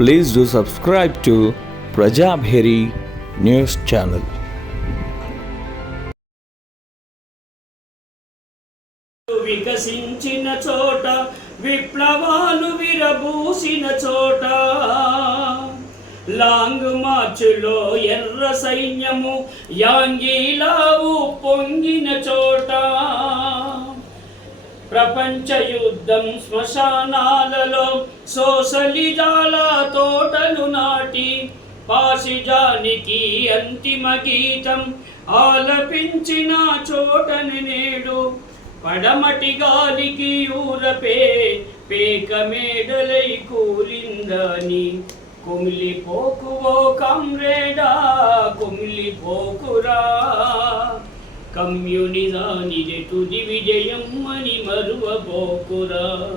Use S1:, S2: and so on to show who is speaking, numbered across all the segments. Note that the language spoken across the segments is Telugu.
S1: Please do subscribe to Prajabheri news channel.
S2: వికసించిన చోట విప్లవాలు విరబూసిన చోట. లాంగ్ మార్చులో ఎర్ర సైన్యము యాంగిలావు పొంగిన చోట. ప్రపంచ యుద్ధం శ్మశానాలలో సోసలిజాల పాసిజానికి అంతిమ గీతం ఆలపించిన చోటని నేడు పడమటి గాలికి ఊరపే పేక మేడలై కూలిందని. కుమిలిపోకువో కమ్రేడా కుమిలిపోకురా. కమ్యూనిజానిది తుది విజయం అని మరువబోకురా.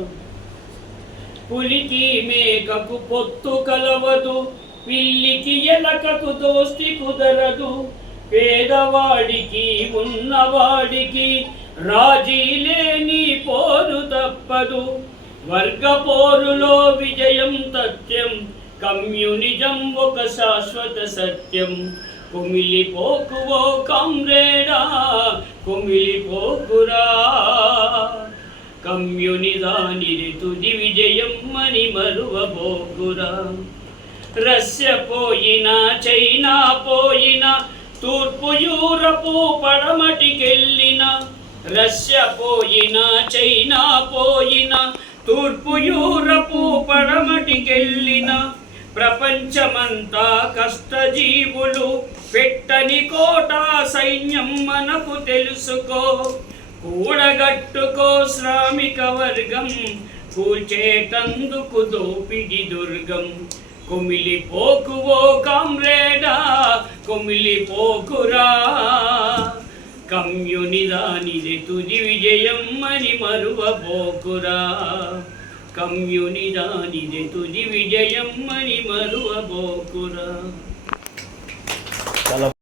S2: పులికి మేకకు పొత్తు కలవదు పిల్లికి ఎలకకు దోస్తి కుదరదు. పేదవాడికి ఉన్నవాడికి రాజీ లేని పోరు తప్పదు. వర్గ పోరులో విజయం తథ్యం కమ్యూనిజం ఒక శాశ్వత సత్యం. కుమిలిపోకువో కామ్రేడా కుమిలిపోకురా. కమ్యూనిజానిది తుది విజయం అని మరువబోకురా. రష్య పోయిన చైనా పోయిన తూర్పు యూరపు పడమటికెళ్ళిన. రష్య పోయిన చైనా పోయిన తూర్పు యూరపు పడమటికెళ్ళిన. ప్రపంచమంతా కష్టజీవులు పెట్టని కోట సైన్యం మనకు తెలుసుకో. కూడగట్టుకో శ్రామిక వర్గం కూల్చేటందుకు దోపిడి దుర్గం. కుమిలిపోకువో కామ్రేడా కుమిలిపోకురా కమ్యూనిదానిది తుది విజయం అని మరువబోకురా కమ్యూనిదానిది తుది విజయం అని మరువబోకురా